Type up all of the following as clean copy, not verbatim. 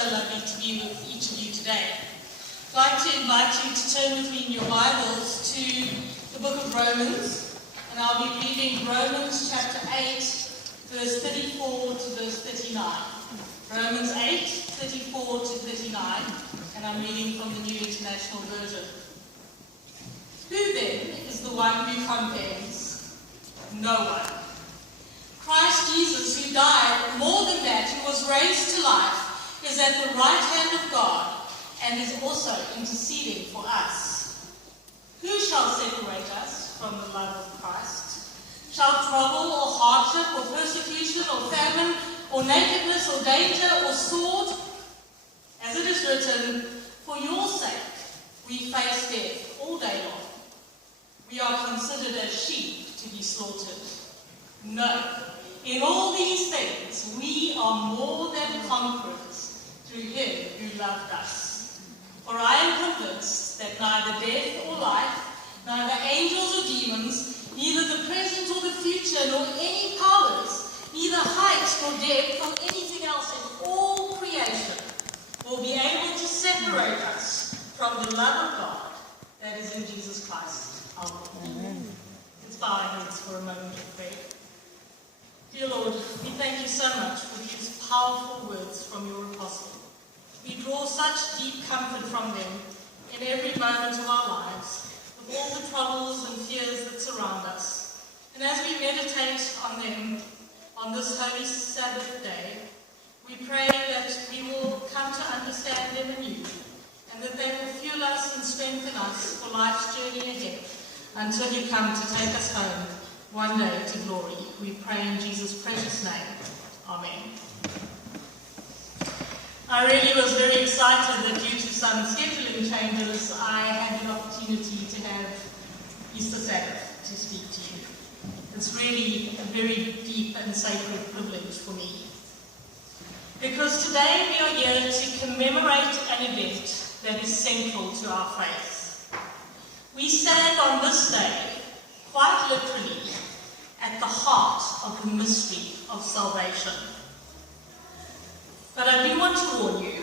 so lovely to be with each of you today. I'd like to invite you to turn with me in your Bibles to the book of Romans, and I'll be reading Romans chapter 8, verse 34 to verse 39. Romans 8, 34 to 39, and I'm reading from the New International Version. Who then is the one who condemns? No one. Christ Jesus, who died, more than that, who was raised to life, is at the right hand of God and is also interceding for us. Who shall separate us from the love of Christ? Shall trouble or hardship or persecution or famine or nakedness or danger or sword? As it is written, for your sake we face death all day long. We are considered as sheep to be slaughtered. No, in all these things we are more than conquerors through him who loved us. For I am convinced that neither death or life, neither angels or demons, neither the present or the future, nor any powers, neither height nor depth or anything else in all creation will be able to separate us from the love of God that is in Jesus Christ. Amen. Let's bow our heads for a moment of prayer. Dear Lord, we thank you so much for these powerful words from your apostle. We draw such deep comfort from them in every moment of our lives, with all the troubles and fears that surround us. And as we meditate on them on this holy Sabbath day, we pray that we will come to understand them anew, and that they will fuel us and strengthen us for life's journey ahead, until you come to take us home one day to glory. We pray in Jesus' precious name. Amen. I really was very excited that due to some scheduling changes, I had the opportunity to have Easter Sabbath to speak to you. It's really a very deep and sacred privilege for me. Because today we are here to commemorate an event that is central to our faith. We stand on this day, quite literally, at the heart of the mystery of salvation. But I do want to warn you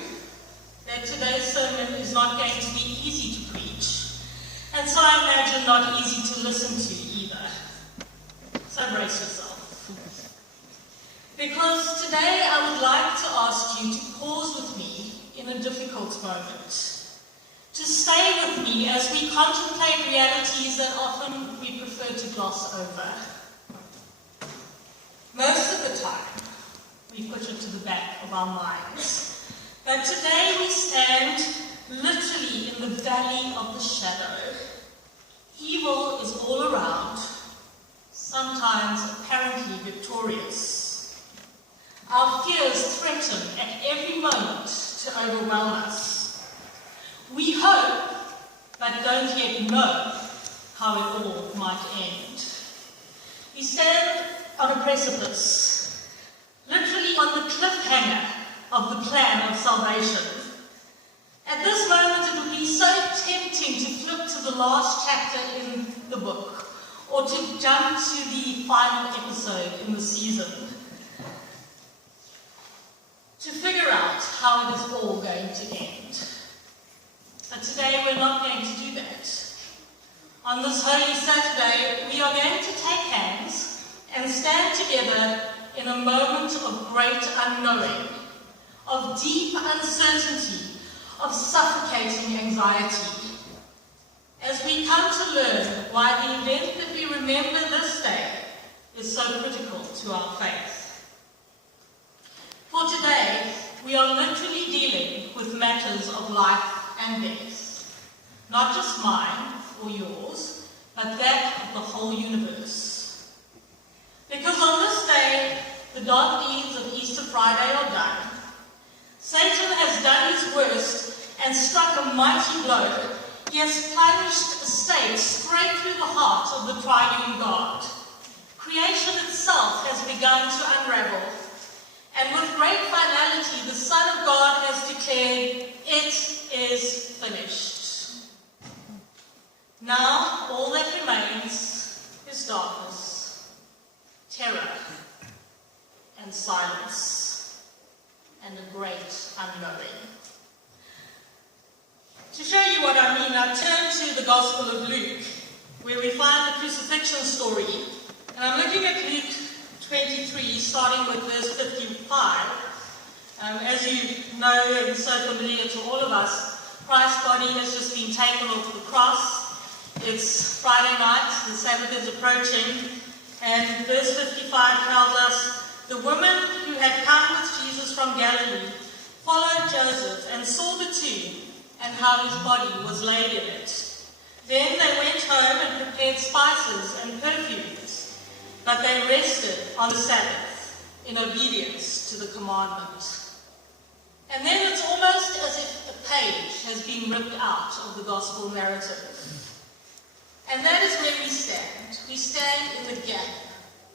that today's sermon is not going to be easy to preach, and so I imagine not easy to listen to either. So brace yourself. Because today I would like to ask you to pause with me in a difficult moment. To stay with me as we contemplate realities that often we prefer to gloss over. Most of the time, we push it to the back of our minds. But today we stand literally in the valley of the shadow. Evil is all around, sometimes apparently victorious. Our fears threaten at every moment to overwhelm us. We hope, but don't yet know how it all might end. We stand on a precipice, literally on the cliffhanger of the plan of salvation. At this moment, it would be so tempting to flip to the last chapter in the book, or to jump to the final episode in the season, to figure out how it is all going to end. But today we're not going to do that. On this Holy Saturday, we are going to take hands and stand together in a moment of great unknowing, of deep uncertainty, of suffocating anxiety, as we come to learn why the event that we remember this day is so critical to our faith. For today, we are literally dealing with matters of life and death, not just mine or yours, but that of the whole universe. Because on this day, the dark deeds of Easter Friday are done. Satan has done his worst and struck a mighty blow. He has plunged a stake straight through the heart of the triune God. Creation itself has begun to unravel, and with great finality, the Son of God has declared, "It is finished." Now, all that remains is darkness, terror, and silence, and a great unknowing. To show you what I mean, I turn to the Gospel of Luke, where we find the crucifixion story. And I'm looking at Luke 23, starting with verse 55. As you know, and so familiar to all of us, Christ's body has just been taken off the cross. It's Friday night, the Sabbath is approaching, and verse 55 tells us, the woman who had come with Jesus from Galilee followed Joseph and saw the tomb and how his body was laid in it. Then they went home and prepared spices and perfumes, but they rested on the Sabbath in obedience to the commandment. And then it's almost as if a page has been ripped out of the gospel narrative. And that is where we stand. We stand in the gap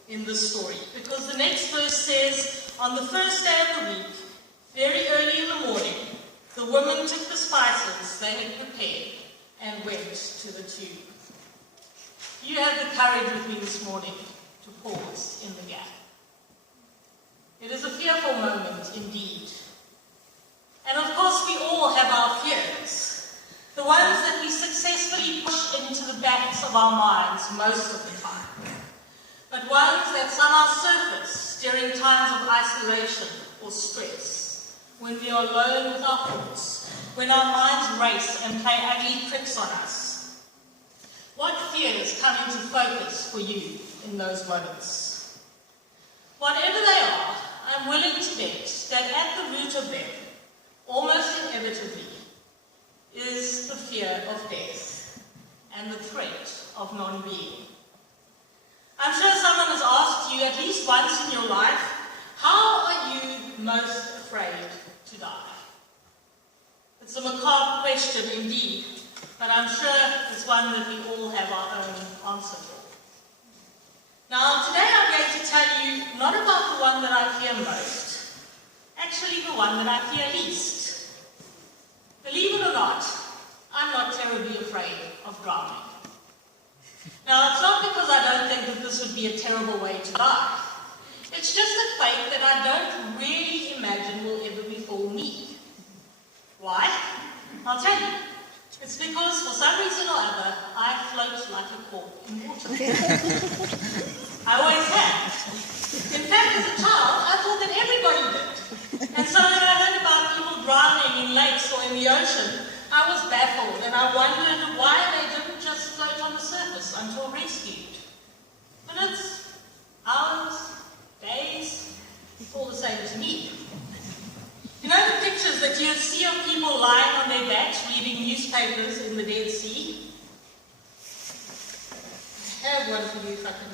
in the story. Because the next verse says, on the first day of the week, very early in the morning, the women took the spices they had prepared and went to the tomb. You have the courage with me this morning to pause in the gap. It is a fearful moment indeed. And of course we all have our fears. The ones that we successfully push into the backs of our minds most of the time. But ones that somehow surface during times of isolation or stress. When we are alone with our thoughts. When our minds race and play ugly tricks on us. What fears come into focus for you in those moments? Whatever they are, I'm willing to bet that at the root of them, almost inevitably, is the fear of death and the threat of non-being. I'm sure someone has asked you at least once in your life, how are you most afraid to die? It's a macabre question indeed, but I'm sure it's one that we all have our own answer for. Now, today I'm going to tell you not about the one that I fear most, actually the one that I fear least. Believe it or not, I'm not terribly afraid of drowning. Now, it's not because I don't think that this would be a terrible way to die. It's just a fate that I don't really imagine will ever befall me. Why? I'll tell you. It's because, for some reason or other, I float like a cork in water. I always have. In fact, as a child, I thought that everybody did. And so when I heard about people drowning in lakes or in the ocean, I was baffled and I wondered why they didn't just float on the surface until rescued. Minutes, hours, days, all the same to me. You know the pictures that you see of people lying on their backs reading newspapers in the Dead Sea? I have one for you if I can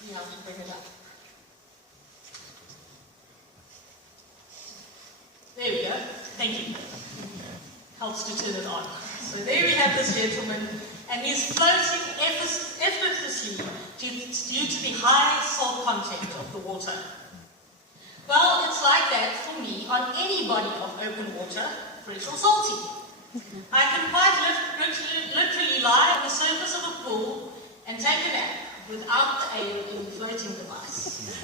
see how to bring it up. There we go. Thank you. Helps to turn it on. So there we have this gentleman, and he's floating effortlessly due to the high salt content of the water. Well, it's like that for me on any body of open water, fresh or salty. I can quite literally lie on the surface of a pool and take a nap without the aid of any floating device.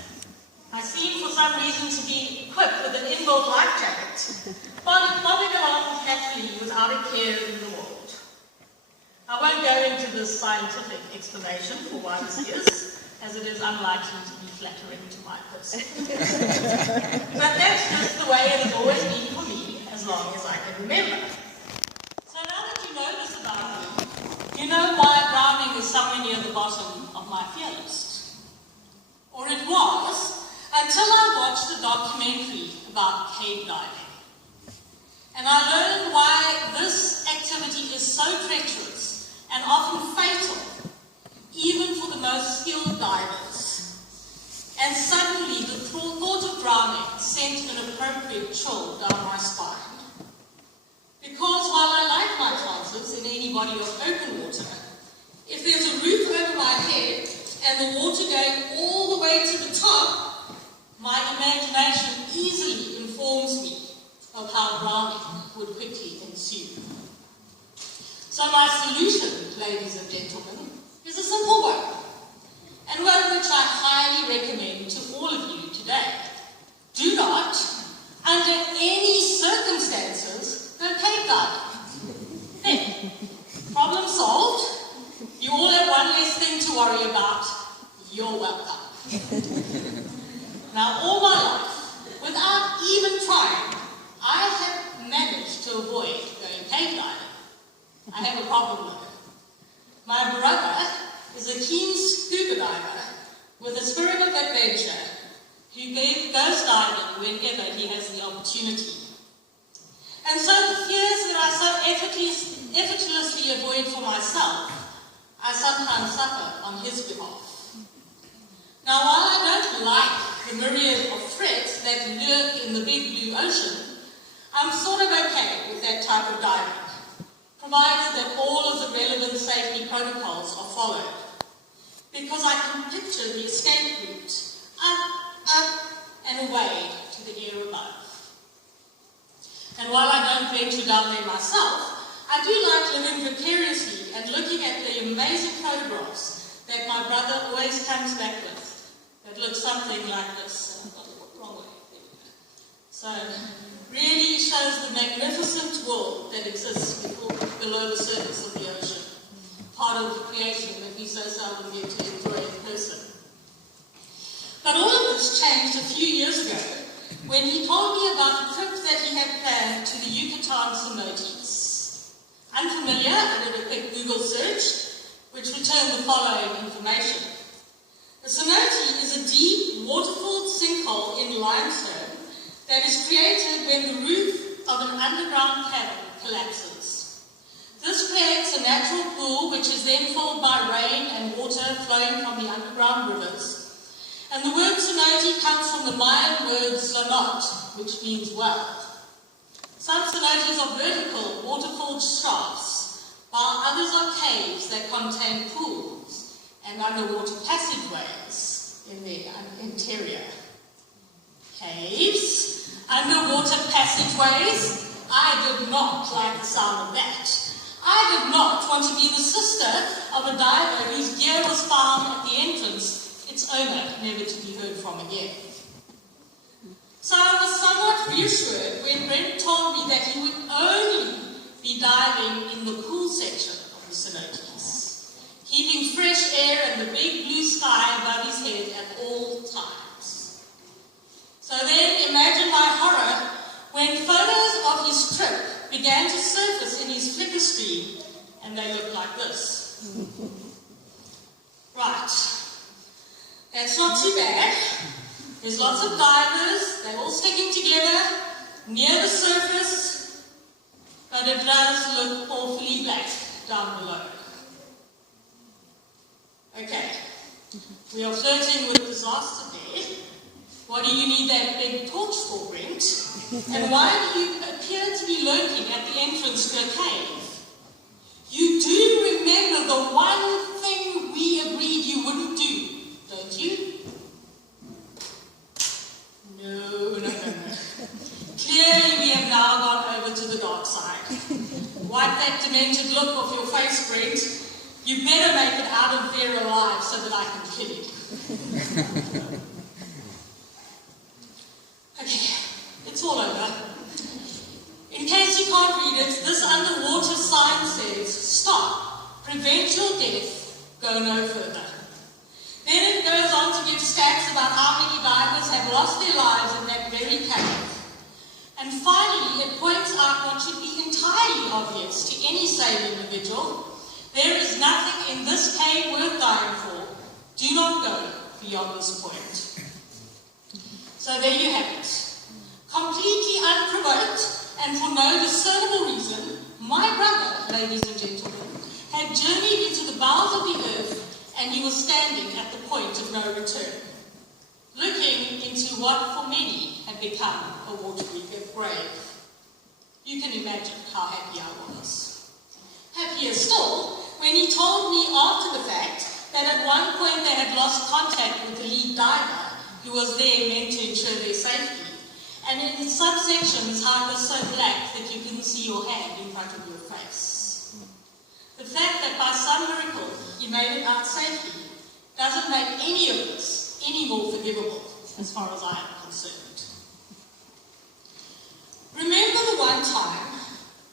I seem for some reason to be equipped with an inbuilt life jacket, bobbing along happily without a care in the world. I won't go into this scientific explanation for why this is, as it is unlikely to be flattering to my person. But that's just the way it has always been for me, as long as I can remember. So now that you know this about me, you know why drowning is somewhere near the bottom of my fear list. Or it was, until I watched a documentary about cave diving. And I learned why this activity is so treacherous and often fatal, even for the most skilled divers. And suddenly the thought of drowning sent an appropriate chill down my spine. Because while I like my chances in any body of open water, if there's a roof over my head and the water going all the way to the top, my imagination easily informs me of how drowning would quickly ensue. So my solution, ladies and gentlemen, is a simple one, and one which I highly recommend to all of you today. Do not, under any circumstances, with a spirit of adventure, who goes diving whenever he has the opportunity. And so the fears that I so effortlessly avoid for myself, I sometimes suffer on his behalf. Now, while I don't like the myriad of threats that lurk in the big blue ocean, I'm sort of okay with that type of diving, provided that all of the relevant safety protocols are followed. Because I can picture the escape route, up, and away to the air above. And while I don't venture down there myself, I do like living vicariously and looking at the amazing photographs that my brother always comes back with, that look something like this. Wrong way. There we go. So, really shows the magnificent world that exists below the surface of the ocean, part of the creation that we so seldom get to enjoy in person. But all of this changed a few years ago when he told me about a trip that he had planned to the Yucatan cenotes. Unfamiliar, I did a quick Google search, which returned the following information. A cenote is a deep, waterfall sinkhole in limestone that is created when the roof of an underground cavern collapses. This creates a natural pool which is then filled by rain and water flowing from the underground rivers. And the word cenote comes from the Mayan word zonot, which means well. Some cenotes are vertical, waterfall shafts, while others are caves that contain pools and underwater passageways in their interior. Caves, underwater passageways. I did not like the sound of that. I did not want to be the sister of a diver whose gear was found at the entrance, its owner never to be heard from again. So I was somewhat reassured when Brent told me that he would only be diving in the pool section of the cenotes, keeping fresh air and the big blue sky above his head at all times. So then imagine my horror when photos of his trip began to surface in his Flickr stream, and they looked like this. Right. That's not too bad. There's lots of divers, they're all sticking together near the surface, but it does look awfully black down below. Okay, we are flirting with disaster there. What do you need that big torch for, Brent? And why do you appear to be lurking at the entrance to a cave? You do remember the one thing we agreed you wouldn't do, don't you? No. Clearly we have now gone over to the dark side. Wipe that demented look off your face, Brent. You better make it out of there alive so that I can kill you. Okay, it's all over. In case you can't read it, this underwater sign says, stop, prevent your death, go no further. Then it goes on to give stats about how many divers have lost their lives in that very cave. And finally, it points out what should be entirely obvious to any sane individual. There is nothing in this cave worth dying for. Do not go beyond this point. So there you have it. Completely unprovoked and for no discernible reason, my brother, ladies and gentlemen, had journeyed into the bowels of the earth, and he was standing at the point of no return, looking into what for many had become a watery grave. You can imagine how happy I was. Happier still, when he told me after the fact that at one point they had lost contact with the lead diver, who was there meant to ensure their safety, and in some sections how it was so black that you couldn't see your hand in front of your face. The fact that by some miracle he made it out safely doesn't make any of this any more forgivable as far as I am concerned. Remember the one time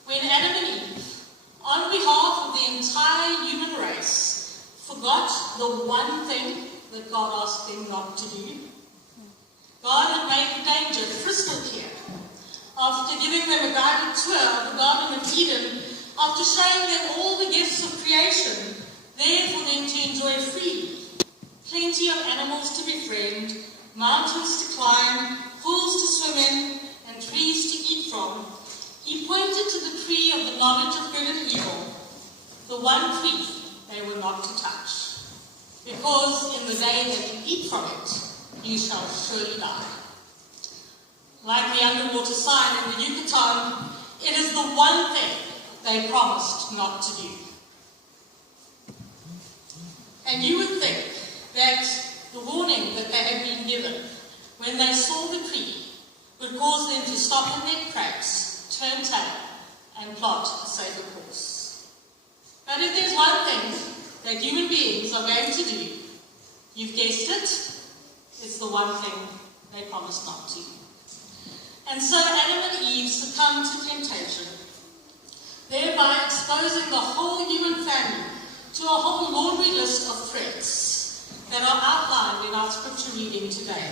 when Adam and Eve, on behalf of the entire human race, forgot the one thing that God asked them not to do? God had made the danger crystal clear. After giving them a guided tour of the Garden of Eden, after showing them all the gifts of creation, there for them to enjoy freely, plenty of animals to befriend, mountains to climb, pools to swim in, and trees to eat from, he pointed to the tree of the knowledge of good and evil, the one tree they were not to touch, because in the day that you eat from it, you shall surely die. Like the underwater sign in the Yucatan, it is the one thing they promised not to do. And you would think that the warning that they had been given when they saw the tree would cause them to stop in their tracks, turn tail, and plot a safer course. But if there's one thing that human beings are going to do, you've guessed it, it's the one thing they promised not to. And so Adam and Eve succumbed to temptation, thereby exposing the whole human family to a whole laundry list of threats that are outlined in our scripture reading today.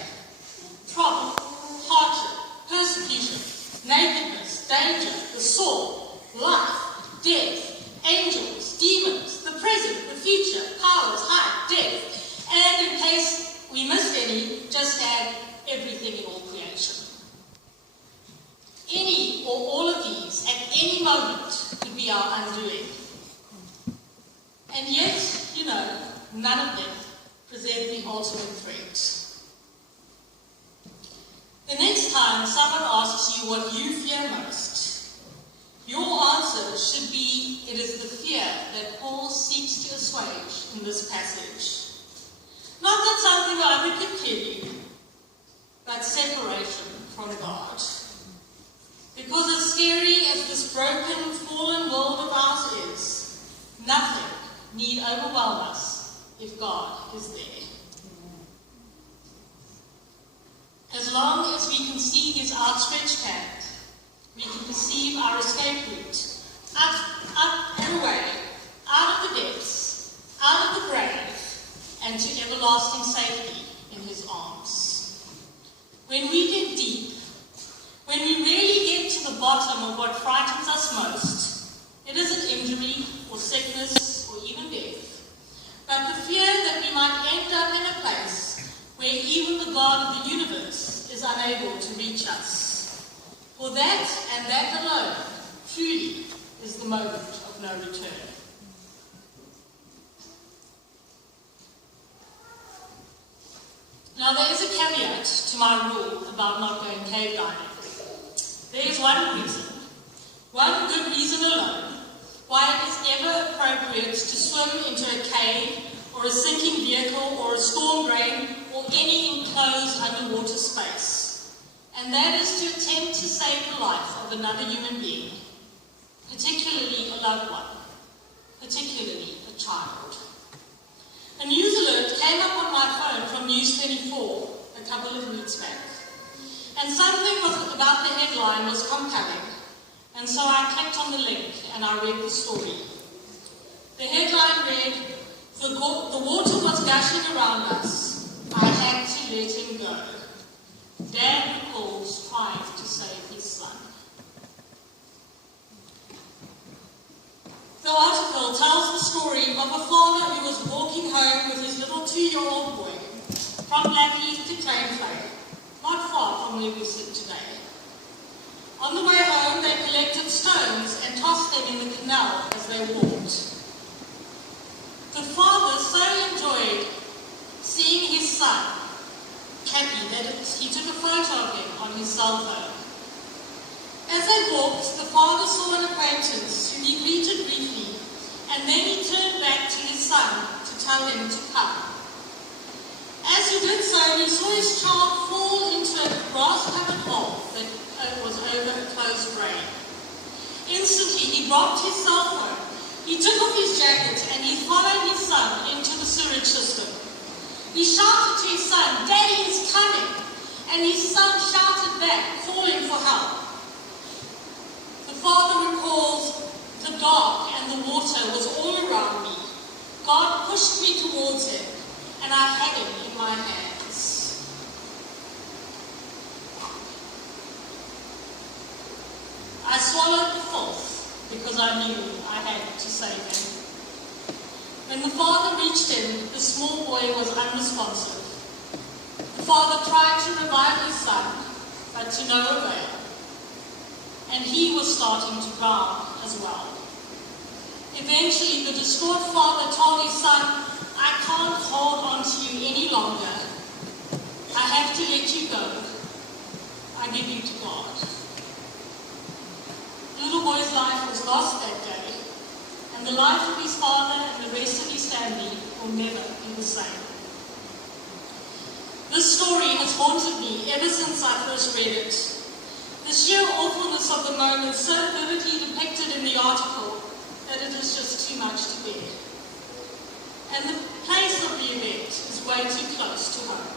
Trouble, hardship, persecution, nakedness, danger, the sword, life, death, angels, demons, the present, the future, powers, height, depth, and in case we missed any, just add everything in all creation. Any or all of these at any moment could be our undoing. And yet, none of them present the ultimate threat. The next time someone asks you what you fear most, your answer should be, it is the fear that Paul seeks to assuage in this passage. Not that something I could kill you, but separation from God. Because as scary as this broken, fallen world of ours is, nothing need overwhelm us if God is there. As long as we can see his outstretched hand, we can perceive our escape route, up and away, out of the depths, out of the grave, and to everlasting safety in his arms. When we get deep, when we really get to the bottom of what frightens us most, it isn't injury or sickness or even death, but the fear that we might end up in a place where even the God of the universe is unable to reach us. For that and that alone truly is the moment of no return. Now there is a caveat to my rule about not going cave diving. There is one reason, one good reason alone, why it is ever appropriate to swim into a cave or a sinking vehicle or a storm drain or any enclosed underwater space. And that is to attempt to save the life of another human being, particularly a loved one, particularly a child. A news alert came up on my phone from News 24 a couple of weeks back. And something about the headline was compelling, and so I clicked on the link and I read the story. The headline read, the water was gushing around us. I had to let him go. Dad recalls trying to save his son. The article tells the story of a farmer who was walking home with his little 2-year-old boy from Blackheath to Clay, not far from where we sit today. On the way home, they collected stones and tossed them in the canal as they walked. The father so enjoyed seeing his son, Cappy, that he took a photo of him on his cell phone. As they walked, the father saw an acquaintance who he greeted briefly, and then he turned back to his son to tell him to come. As he did so, he saw his child fall into a grass-covered hole that was over a closed drain. Instantly, he dropped his cell phone. He took off his jacket and he followed his son into the sewage system. He shouted to his son, "Daddy is coming!" And his son shouted back, calling for help. The father recalls, the dark and the water was all around me. God pushed me towards him, and I had him in my hands. I swallowed the filth because I knew I had to save him. When the father reached him, the small boy was unresponsive. The father tried to revive his son, but to no avail. And he was starting to drown as well. Eventually, the distraught father told his son, "I can't hold on to you any longer. I have to let you go. I give you to God." The little boy's life was lost that day, and the life of his father and the rest of his family will never be the same. This story has haunted me ever since I first read it. The sheer awfulness of the moment so vividly depicted in the article that it is just too much to bear. And the place of the event is way too close to home.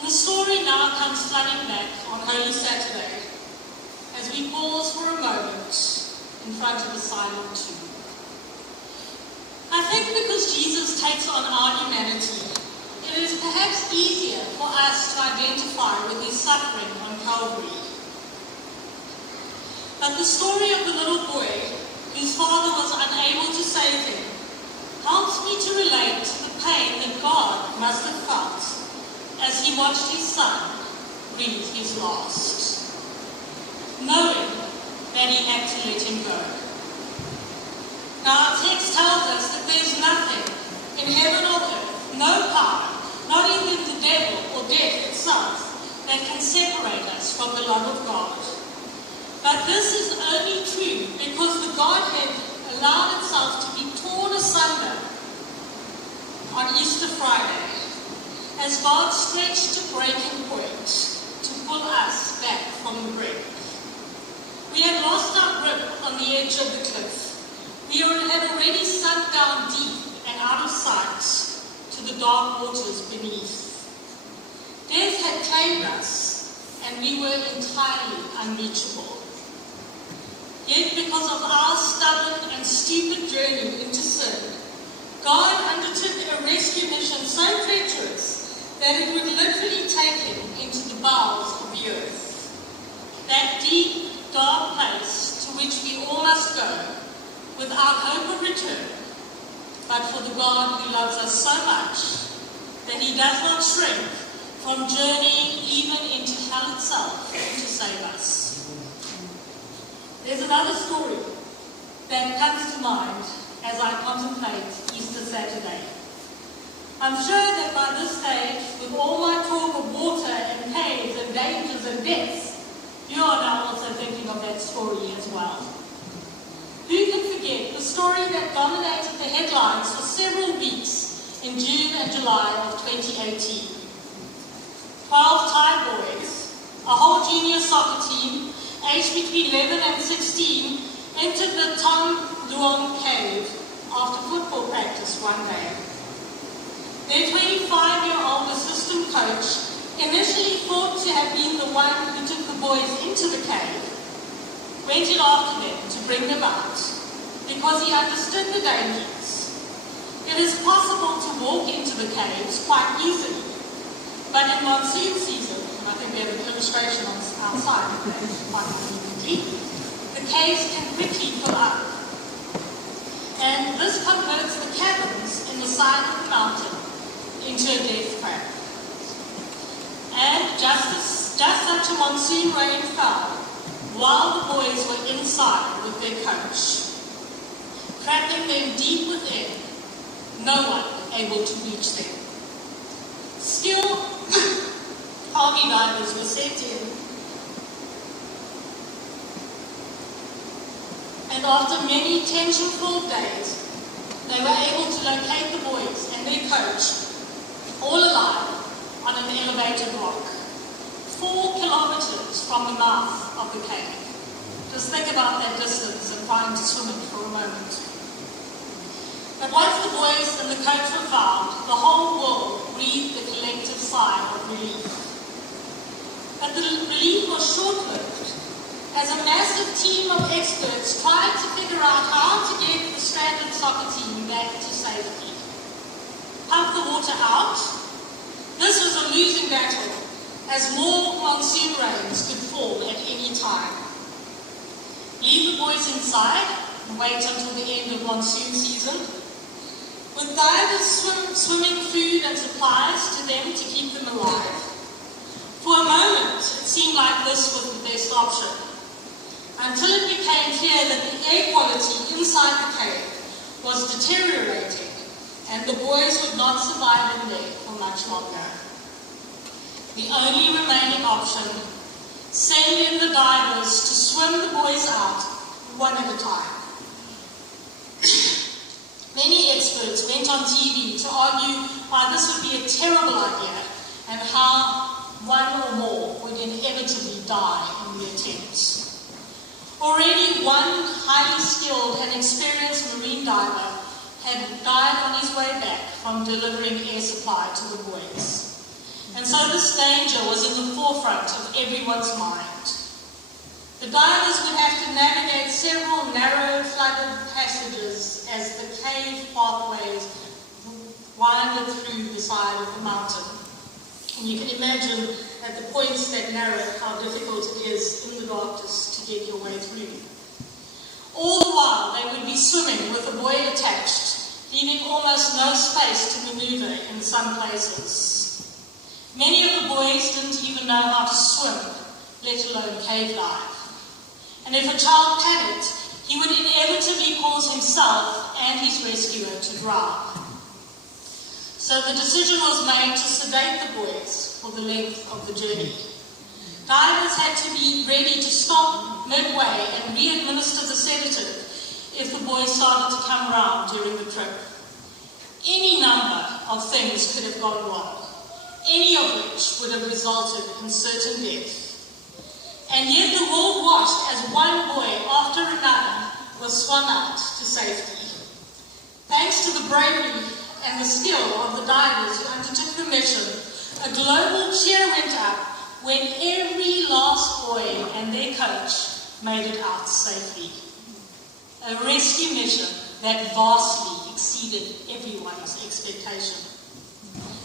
And the story now comes flooding back on Holy Saturday as we pause for a moment in front of the silent tomb. I think because Jesus takes on our humanity, it is perhaps easier for us to identify with his suffering on Calvary. But the story of the little boy whose father was unable to save him helps me to relate to the pain that God must have felt as he watched his son breathe his last, knowing that he had to let him go. Now our text tells us that there is nothing in heaven or earth, no power, not even the devil or death itself, that can separate us from the love of God. But this is only true because the Godhead allowed itself to be torn asunder on Easter Friday, as God stretched to breaking point to pull us back from the brink. We had lost our grip on the edge of the cliff. We had already sunk down deep and out of sight to the dark waters beneath. Death had claimed us, and we were entirely unreachable. Yet because of our stubborn and stupid journey into sin, God undertook a rescue mission so treacherous that it would literally take him into the bowels of the earth. That deep, dark place to which we all must go without hope of return, but for the God who loves us so much that he does not shrink from journeying even into hell itself to save us. There's another story that comes to mind as I contemplate Easter Saturday. I'm sure that by this stage, with all my talk of water and caves and dangers and deaths, you are now also thinking of that story as well. Who can forget the story that dominated the headlines for several weeks in June and July of 2018? 12 Thai boys, a whole junior soccer team, aged between 11 and 16, entered the Tom Luong cave after football practice one day. Their 25-year-old assistant coach initially thought to have been the one who took the boys into the cave, went in after them to bring them out, because he understood the dangers. It is possible to walk into the caves quite easily, but in monsoon season, I think we have an illustration outside of that quite conveniently, the caves can quickly fill up. And this converts the caverns in the side of the mountain into a death trap. And just such a monsoon rain fell while the boys were inside with their coach, trapping them deep within, no one able to reach them. Still, army divers were sent in, and after many tension-filled days, they were able to locate the boys and their coach, all alive, on an elevated rock, 4 kilometers from the mouth of the cave. Just think about that distance and trying to swim it for a moment. But once the boys and the coach were found, the whole world breathed a collective sigh of relief. But the relief was short-lived, as a massive team of experts tried to figure out how to get the stranded soccer team back to safety. Pump the water out? This was a losing battle, as more monsoon rains could fall at any time. Leave the boys inside and wait until the end of monsoon season? with divers swimming food and supplies to them to keep them alive. For a moment, it seemed like this was the best option, until it became clear that the air quality inside the cave was deteriorating, and the boys would not survive in there for much longer. The only remaining option: send in the divers to swim the boys out one at a time. Many experts went on TV to argue why this would be a terrible idea and how one or more would inevitably die in the attempt. Already one highly skilled and experienced marine diver had died on his way back from delivering air supply to the boys. And so this danger was in the forefront of everyone's mind. The divers would have to navigate several narrow, flooded passages as the cave pathways winded through the side of the mountain. And you can imagine at the points that narrow how difficult it is in the darkness to get your way through. All the while they would be swimming with a buoy attached, leaving almost no space to maneuver in some places. Many of the boys didn't even know how to swim, let alone cave dive. And if a child panicked, he would inevitably cause himself and his rescuer to drown. So the decision was made to sedate the boys for the length of the journey. Divers had to be ready to stop midway and re-administer the sedative if the boys started to come around during the trip. Any number of things could have gone wrong, any of which would have resulted in certain death. And yet the world watched as one boy after another was swum out to safety. Thanks to the bravery and the skill of the divers who undertook the mission, a global cheer went up when every last boy and their coach made it out safely. A rescue mission that vastly exceeded everyone's expectation.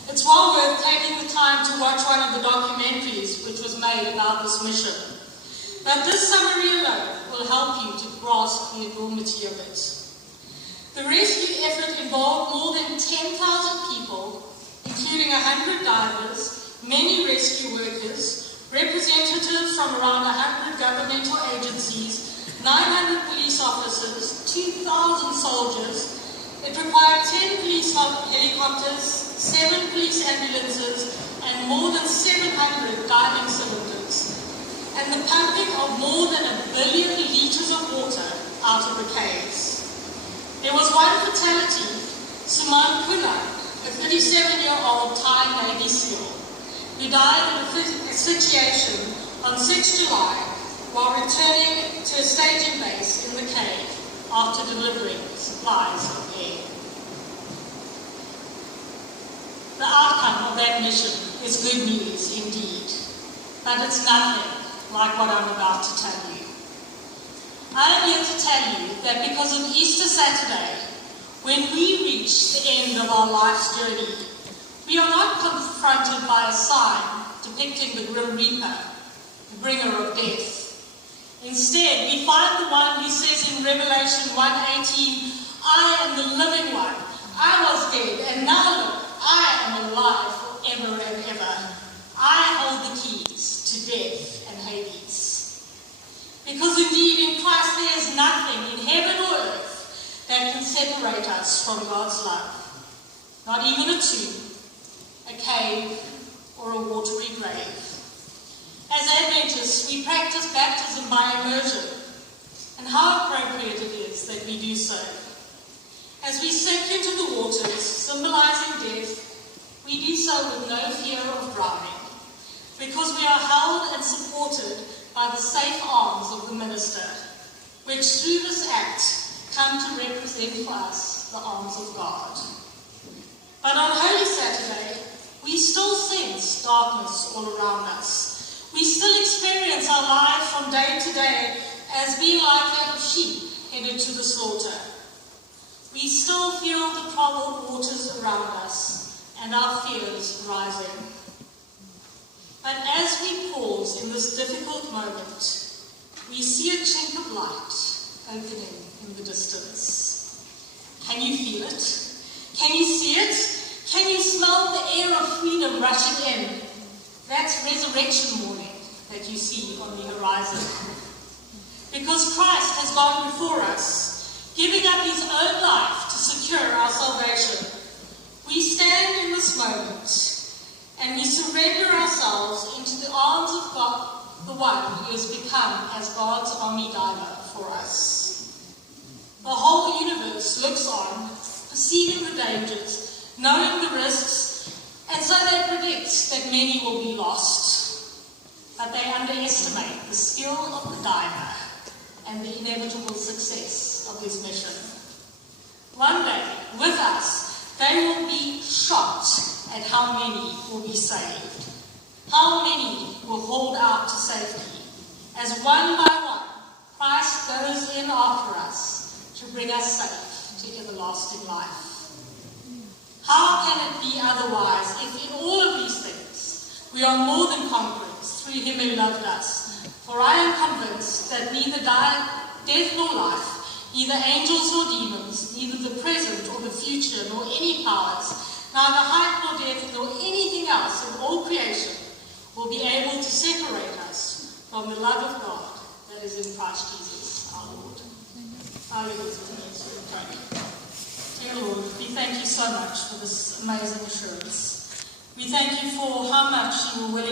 It's well worth taking the time to watch one of the documentaries which was made about this mission. But this summary alone will help you to grasp the enormity of it. The rescue effort involved more than 10,000 people, including 100 divers, many rescue workers, representatives from around 100 governmental agencies, 900 police officers, 2,000 soldiers. It required 10 police helicopters, 7 police ambulances, and more than 700 diving cylinders, and the pumping of more than 1 billion litres of water out of the caves. There was one fatality: Simon Kuna, a 37-year-old Thai Navy SEAL, who died in asphyxiation on 6 July while returning to a staging base in the cave after delivering supplies of air. The outcome of that mission is good news indeed, but it's nothing like what I'm about to tell you. I am here to tell you that because of Easter Saturday, when we reach the end of our life's journey, we are not confronted by a sign depicting the Grim Reaper, the bringer of death. Instead, we find the one who says in Revelation 1:18, "I am the living one. I was dead, and now look, I am alive forever and ever. I hold the keys to death and Hades." Because indeed in Christ there is nothing in heaven or earth that can separate us from God's love. Not even a tomb, a cave, or a watery grave. As Adventists, we practice baptism by immersion, and how appropriate it is that we do so. As we sink into the waters, symbolizing death, we do so with no fear of drowning, because we are held and supported by the safe arms of the minister, which through this act come to represent for us the arms of God. But on Holy Saturday, we still sense darkness all around us. We still experience our lives from day to day as being like that of sheep headed to the slaughter. We still feel the troubled waters around us and our fears rising. But as we pause in this difficult moment, we see a chink of light opening in the distance. Can you feel it? Can you see it? Can you smell the air of freedom rushing in? That's resurrection morning that you see on the horizon. Because Christ has gone before us, giving up his own life to secure our salvation. We stand in this moment and we surrender ourselves into the arms of God, the one who has become as God's army diver for us. The whole universe looks on, perceiving the dangers, knowing the risks, and so they predict that many will be lost. But they underestimate the skill of the diver and the inevitable success of his mission. One day, with us, they will be shocked at how many will be saved, how many will hold out to safety, as one by one, Christ goes in after us to bring us safe to everlasting life. How can it be otherwise if in all of these things we are more than conquerors through him who loved us? For I am convinced that neither death nor life, neither angels nor demons, neither the present or the future, nor any powers, neither height nor depth nor anything else in all creation will be able to separate us from the love of God that is in Christ Jesus our Lord. Our Lord, dear Lord, we thank you so much for this amazing assurance. We thank you for how much you were willing